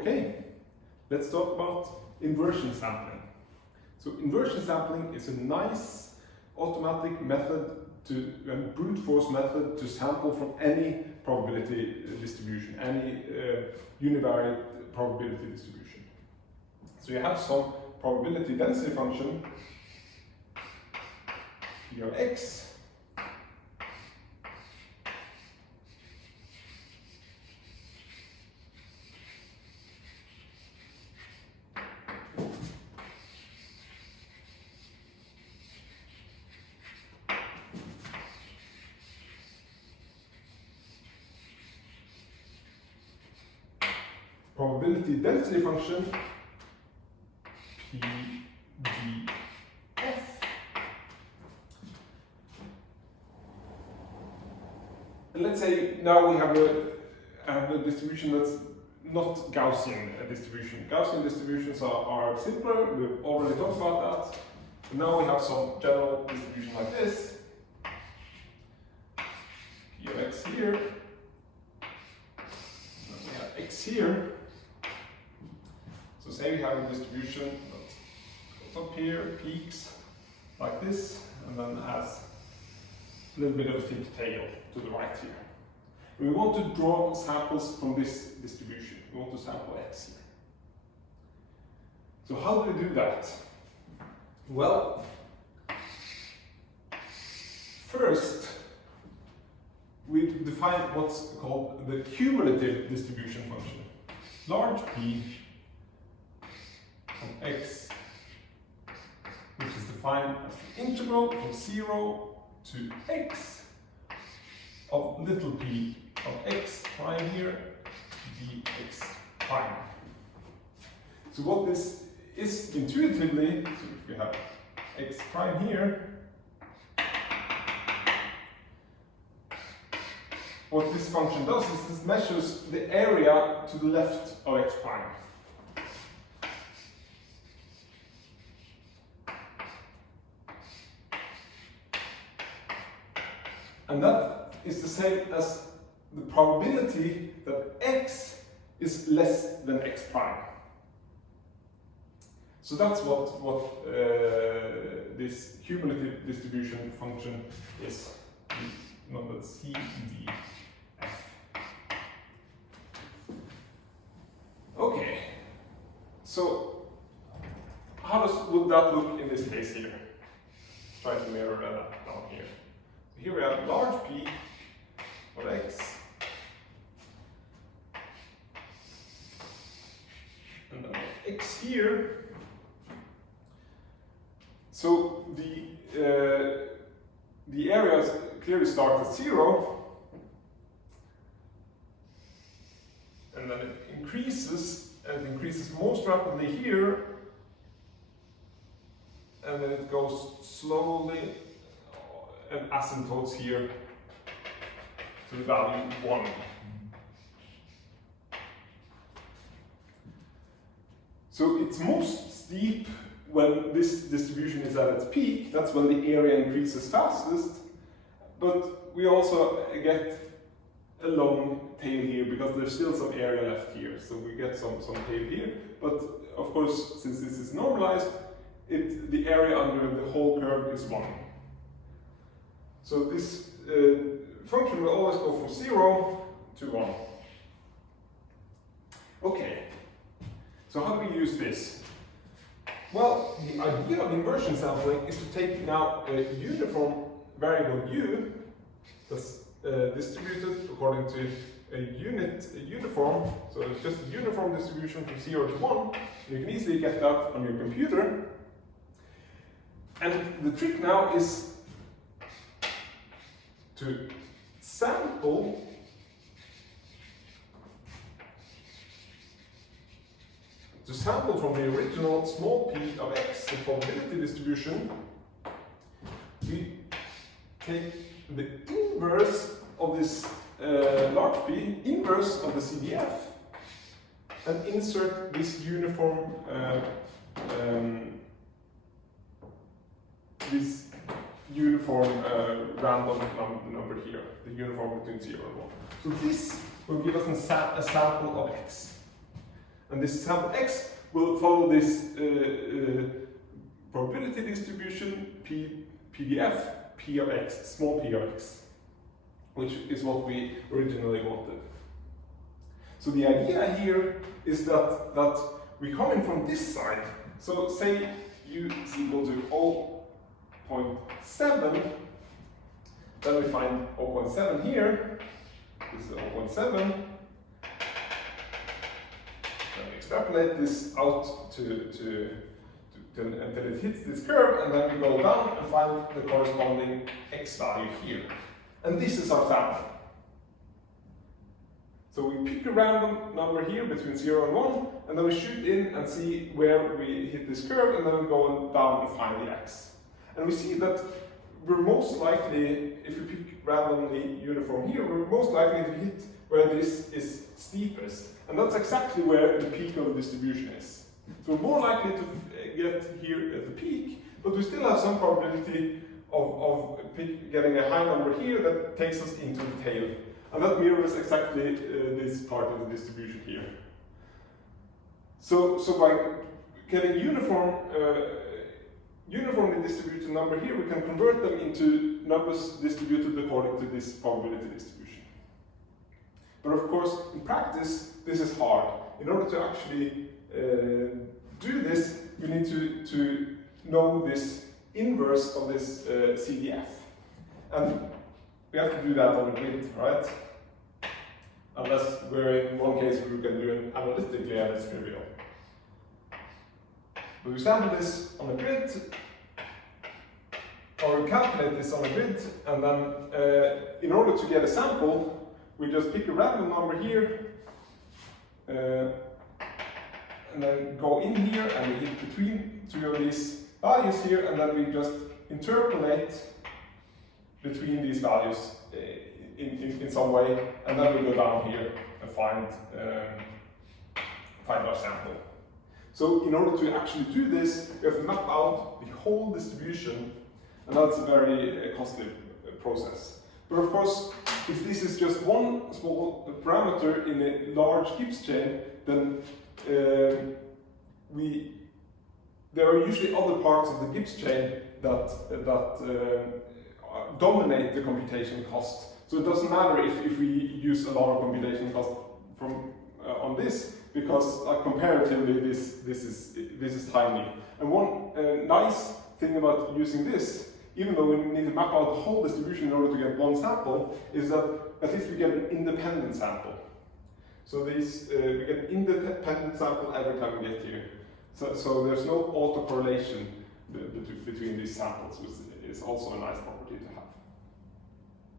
Okay, let's talk about inversion sampling. So inversion sampling is a nice automatic method a brute force method to sample from any probability distribution, any univariate probability distribution. So you have some probability density function, P of x, probability density function PDF. And let's say now we have a distribution that's not Gaussian distribution. Gaussian distributions are simpler, we've already talked about that. And now we have some general distribution like this. P of x here. And then we have x here. So say we have a distribution that goes up here, peaks like this, and then has a little bit of a thick tail to the right here. And we want to draw samples from this distribution. We want to sample x here. So how do we do that? Well, first we define what's called the cumulative distribution function. Large P from x, which is defined as the integral from 0 to x of little p of x prime here dx prime. So what this is intuitively, so if we have x prime here, what this function does is this measures the area to the left of x prime. And that is the same as the probability that x is less than x prime. So that's what this cumulative distribution function is. Number C, D, F. Okay. So how would that look in this case here? Try to mirror that down here. Here we have large P of x, and then x here. So the areas clearly start at 0, and then it increases, and it increases most rapidly here, and then it goes slowly and asymptotes here to the value 1. So it's most steep when this distribution is at its peak. That's when the area increases fastest. But we also get a long tail here because there's still some area left here. So we get some tail here. But of course, since this is normalized, the area under the whole curve is 1. So this function will always go from 0 to 1. Okay, so how do we use this? Well, the idea of inversion sampling is to take now a uniform variable u that's distributed according to a uniform, so it's just a uniform distribution from 0 to 1. You can easily get that on your computer. And the trick now is to sample from the original small p of x, the probability distribution. We take the inverse of this large P, inverse of the CDF, and insert this uniform random number here, the uniform between 0 and 1. So this will give us a sample of x. And this sample x will follow this probability distribution PDF, p of x, small p of x, which is what we originally wanted. So the idea here is that we come in from this side. So say u is equal to 0.7, then we find 0.7 here. This is 0.7. Then we extrapolate this out until it hits this curve, and then we go down and find the corresponding x value here. And this is our sample. So we pick a random number here between 0 and 1, and then we shoot in and see where we hit this curve, and then we go down and find the x. And we see that we're most likely, if we pick randomly uniform here, we're most likely to hit where this is steepest. And that's exactly where the peak of the distribution is. So we're more likely to get here at the peak, but we still have some probability of getting a high number here that takes us into the tail. And that mirrors exactly this part of the distribution here. So by getting uniformly distributed number here, we can convert them into numbers distributed according to this probability distribution. But of course, in practice, this is hard. In order to actually do this, we need to know this inverse of this CDF. And we have to do that on a grid, right? Unless we're in one case we can do it analytically and it's trivial. But we sample this on a grid, or we calculate this on a grid, and then in order to get a sample, we just pick a random number here, and then go in here and we hit between two of these values here, and then we just interpolate between these values in some way, and then we go down here and find our sample. So in order to actually do this, we have to map out the whole distribution, and that's a very costly process. But of course, if this is just one small parameter in a large Gibbs chain, then there are usually other parts of the Gibbs chain that dominate the computation cost. So it doesn't matter if we use a lot of computation cost on this, because comparatively this is tiny. And one nice thing about using this, even though we need to map out the whole distribution in order to get one sample, is that at least we get an independent sample. So we get an independent sample every time we get here. So there's no autocorrelation between these samples, which is also a nice property to have.